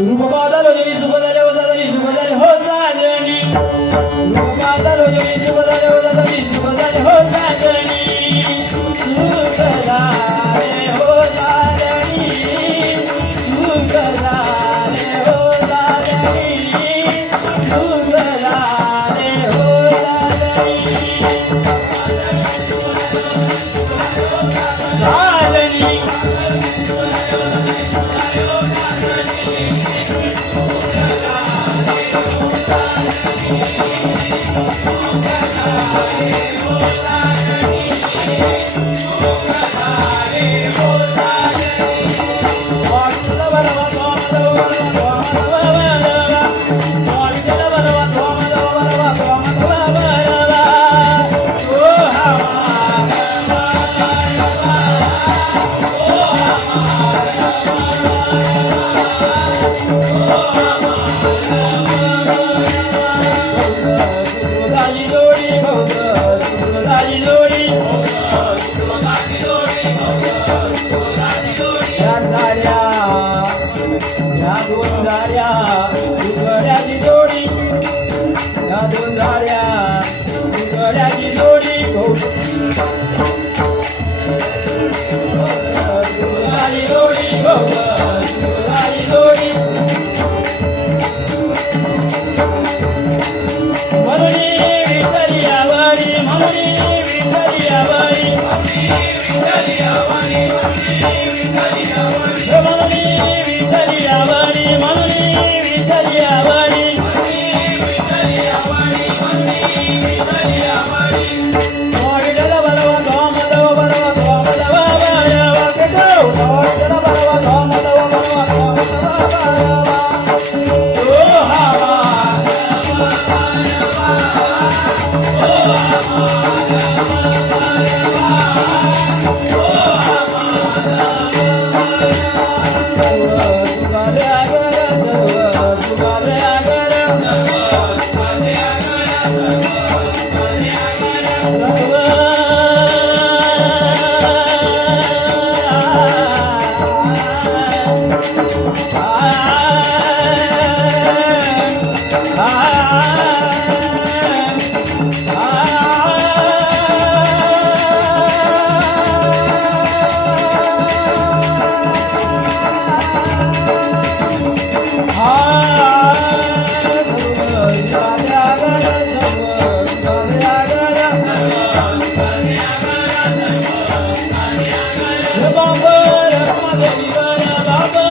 रूप पाहता जोडी सुख झाले हो साजरी सुख झाले हो साजणी रूप पाहता जोडी सुख झाले हो साजरी सुख झाले हो साजणी सुख झाले हो साजणी सुख झाले हो साजणी सुख झाले हो साजणी सुगड्याची जोडी या दोन झाड्या सुगड्याची जोडी जोडी